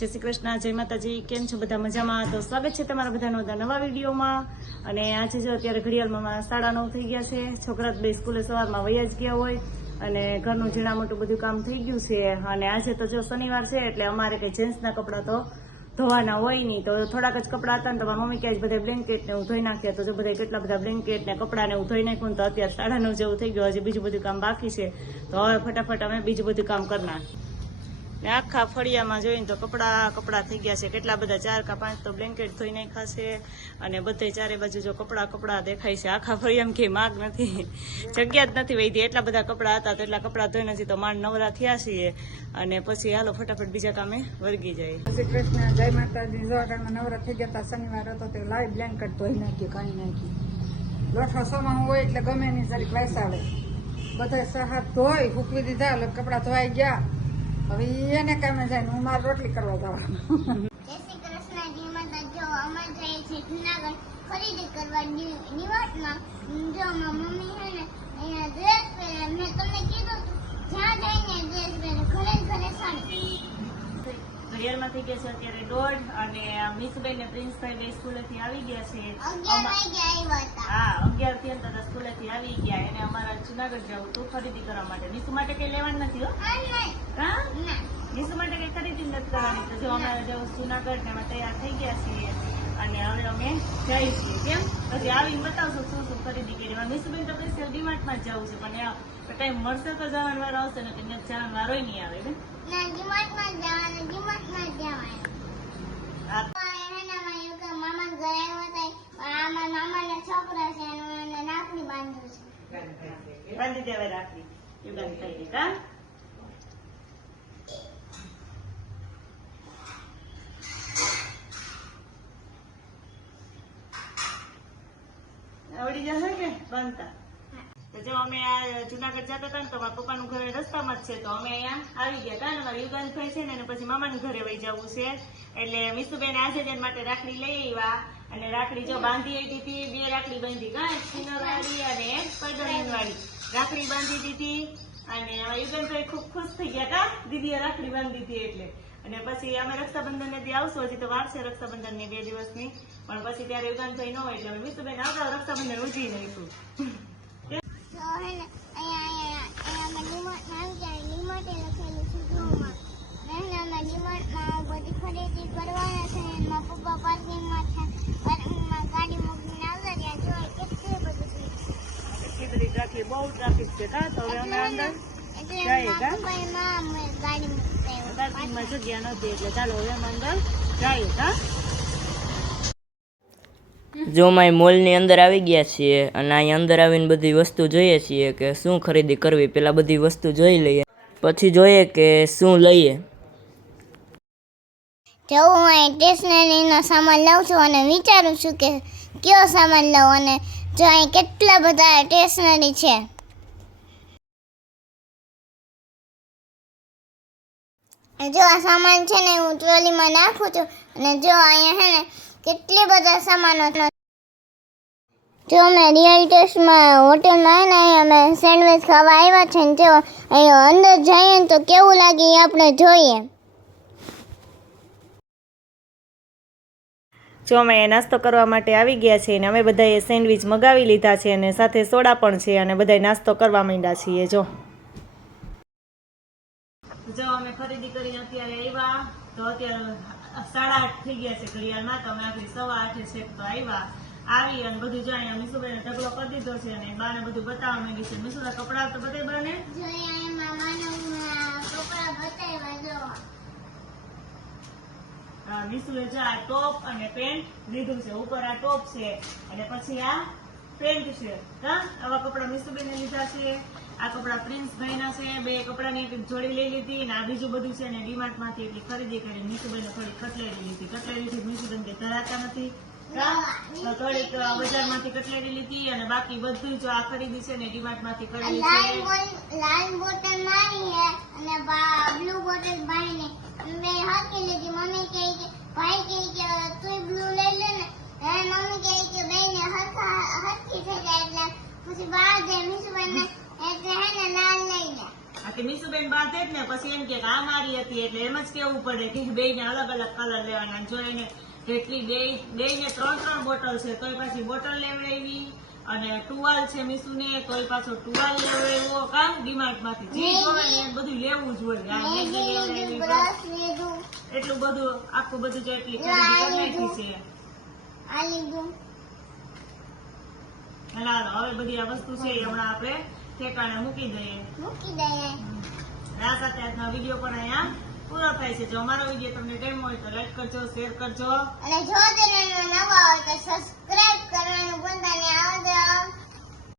જય શ્રી કૃષ્ણ, જય માતાજી, કેમ છો બધા મજામાં? તો સ્વાગત છે તમારા બધાનો બધા નવા વિડીયોમાં. અને આજે જો અત્યારે ઘડિયાળમાં સાડા નવ થઈ ગયા છે, છોકરા બે સ્કૂલે સવારમાં વયા જ ગયા હોય અને ઘરનું ઝીણા મોટું બધું કામ થઈ ગયું છે. અને આજે તો જો શનિવાર છે, એટલે અમારે કંઈ જેન્ટ્સના કપડાં તો ધોવાના હોય નહીં. તો થોડાક જ કપડાં હતા ને તો મારી મમ્મી ક્યાંય બધા બ્લેન્કેટ ને હું ધોઈ નાખ્યા. તો જો બધા કેટલા બધા બ્લેન્કેટ ને કપડાં ને હું ધોઈ નાખ્યું તો અત્યારે સાડા નવ જેવું થઈ ગયું. હજી બીજું બધું કામ બાકી છે. તો હવે ફટાફટ અમે બીજું બધું કામ કરી નાખીએ. ને આખા ફળિયામાં જોઈને તો કપડા કપડા થઈ ગયા છે. કેટલા બધા ચાર કા પાંચ તો બ્લેન્કેટ ધોઈ નાખ્યા છે અને બધે ચારે બાજુ જો કપડા કપડા દેખાય છે. આખા ફળિયામાં કે માગ નથી. જગ્યા જ નથી વહીતી એટલા બધા કપડા હતા તો એટલા કપડા ધોઈ નથી તો માંડ નવરા થયા છીએ. અને પછી હાલો ફટાફટ બીજા કામે વર્ગી જાય. શ્રી કૃષ્ણ, જય માતાજી. જો નવરા થઈ ગયા હતા, શનિવાર હતો તે લાઈ બ્લેન્કેટ ધોઈ નાખ્યું, કાઢી નાખ્યું. લોઠો સોમાં હોય એટલે ગમે નહીં સારી ક્લાસ આવે. બધા હાથ ધોઈ, ફૂકવી દીધા કપડાં ધોવાઈ ગયા. હવે એને કામે જાય હું મારે રોટલી કરવા જવાનું. જય શ્રી કૃષ્ણ જી માતા. જો અમે જઈએ છીએ જુનાગઢ ખરીદી કરવા નિવાસમાં જો મમ્મી છે ને, અહીંયા ડ્રેસ પહેરે. મેં તમને કીધું, જ્યાં જઈને ડ્રેસ પહેરે. ઘરે ઘરે સાડી. થઈ ગયા છે અત્યારે દોઢ અને મિસબેન ને પ્રિન્સભાઈ બે સ્કૂલેથી આવી ગયા છે. હા અગિયારથી હતા સ્કૂલેથી આવી ગયા. એને અમારા જુનાગઢ જવું હતું ખરીદી કરવા માટે. નિશુ માટે કઈ લેવાનું નથી હો? હા નિશુ માટે કઈ ખરીદી નથી કરવાની. તો જો અમારા જવું જુનાગઢ ને અમે તૈયાર થઈ ગયા છીએ. અને હવે અમે જઈએ કેમ? પછી આવીને બતાવશો શું શું ખરીદી કરી. એમાં તો સ્પેશિયલ ડીમાર્ટમાં જવું છે પણ આ ટાઈમ મળશે તો જવાનો વારો આવશે ને ત્યાં જવાનો વારો નહીં આવે ને છોકરા છે રાખડી એને નાકની બાંધ્યું છે. બાંધી દેવાય રાખવી યુગાન થઈ ગઈ કા આવડી બનતા. જો અમે જુનાગઢ જતા હતા ને તો મારા પપ્પાનું ઘર રસ્તામાં જ છે. તો અમે અહીંયા આવી ગયા હતા ને મારા યુગાન ભાઈ છે ને પછી પછી મામાનું ઘરે વહી જવું છે. એટલે મીસુબેન આજે જ માટે રાખડી લઈ આવ્યા અને રાખડી જો બાંધી હતી બે રાખડી બાંધી. કા એક સિનર અને એક વાળી રાખડી બાંધી દીધી. અને યુગનભાઈ ખૂબ ખુશ થઈ ગયા હતા દીદીએ રાખડી બાંધી હતી એટલે. અને પછી અમે રક્ષાબંધન ને આવશું, હજી તો વાર છે રક્ષાબંધનની બે દિવસની. પણ પછી ત્યારે યુગનભાઈ ન હોય એટલે અમે મીસુબેન આવતા, રક્ષાબંધન ઉજવી લઈશું તો હે ને અહીંયા અહીંયા અહીંયા અમે ડીમાર્ટમાં આવી ગયા ડીમાર્ટે લખેલું છે જોમાં ને અમે ડીમાર્ટમાં બધી ખરીદી કરવાના છે અને મારા પપ્પા પાર્કિંગમાં છે પાર્કિંગમાં ગાડી મૂકીને આવતા રહ્યા જોઈ કેટલી બધી ભીડ એટલી બધી ટ્રાફિક બહુ ટ્રાફિક છે. કા તો હવે અમે અંદર કા? જગ્યા નથી એટલે. ચાલો હવે અમે જઈએ કા? જો અમે મોલની અંદર આવી ગયા છીએ અને અહીં અંદર આવીને બધી વસ્તુ જોઈએ છીએ કે શું ખરીદી કરવી પહેલાં બધી વસ્તુ જોઈ લઈએ. પછી જોઈએ કે શું લઈએ. જો હું અહીં સ્ટેશનરીનો સામાન લઉં છું અને વિચારું છું કે કયો સામાન લઉં અને જો અહીં કેટલા બધા સ્ટેશનરી છે જો આ સામાન છે ને હું ટ્રોલીમાં નાખું છું અને જો અહીંયા છે ને કેટલી બધા સામાનો. જો અમે રિયલ ટેસ્ટમાં હોટલમાં આવીને અમે સેન્ડવિચ ખાવા આવ્યા છે ને જો અહીંયા અંદર જઈએ તો કેવું લાગે એ આપણે જોઈએ જો અમે નાસ્તો કરવા માટે આવી ગયા છીએ અને અમે બધાએ સેન્ડવિચ મગાવી લીધા છે અને સાથે સોડા પણ છે અને બધાએ નાસ્તો કરવા માંડ્યા છીએ જો. જો અમે ખરીદી કરીને અત્યારે આવ્યા તો અત્યારે સાડા આઠ થઈ ગયા છે ઘડિયાળમાં તો અમે આખી સવા આઠે છેક તો આવ્યા. આવી અને બધું જો અહીંયા મીસુભાઈને ઢગલો કરી દીધો છે અને બાને બધું બતાવવા માંગી છે. મીસુના કપડા તો બધે બને કપડા બતાવ્યા જો જો આ ટોપ અને પેન્ટ લીધું છે. ઉપર આ ટોપ છે અને પછી આ પેન્ટ છે. હા? આવા કપડા મીસુબેને લીધા છે. આ કપડા પ્રિન્સ છે. બે કપડાની એક જોડી લઈ લીધી અને આ બીજું બધું છે અને ડીમાર્ટમાંથી એટલી ખરીદી કરી મીસુબેને થોડી કટલેરી લીધી. કટલેરી મીસુબેન કે ધરાતા નથી. થોડીક બજારમાંથી કટલેરી લીધી અને બાકી બધું જો આ ખરીદી છે ને ડીમાર્ટમાંથી માંથી કરેલી છે બ્લુ બોટલ ને બે લીધી મમ્મી કહે કે ભાઈ કહે કે તું બ્લુ લઈ લે ને હે મમ્મી કહે કે બે ને જાય મીસુબેન બાંધે જ ને પછી એમ કે આ મારી હતી એટલે એમ જ કેવું પડે કે બે ને અલગ અલગ કલર લેવાના. જો એને જેટલી બે બે ને ત્રણ ત્રણ બોટલ છે તોય પાછી બોટલ લેવડાવી અને ટુવાલ છે મીસુને તોય પાછો ટુવાલ લેવડાવ્યો. કામ ડીમાર્ટમાંથી બધું લેવું જ હોય. એટલું બધું આખું બધું જે એટલી ખરીદી કરી નાખી છે. હાલો હવે બધી આ વસ્તુ છે હમણાં આપણે ઠેકાણે મૂકી દઈએ. મૂકી દઈએ. આ સાથે આજનો વીડિયો પણ અહીંયા પૂરો થાય છે. જો અમારો વીડિયો તમને ગમ્યો હોય તો લાઈક કરજો શેર કરજો. અને જો ચેનલમાં નવો હોય તો સબસ્ક્રાઇબ કરવાનું ભૂલતા નહીં.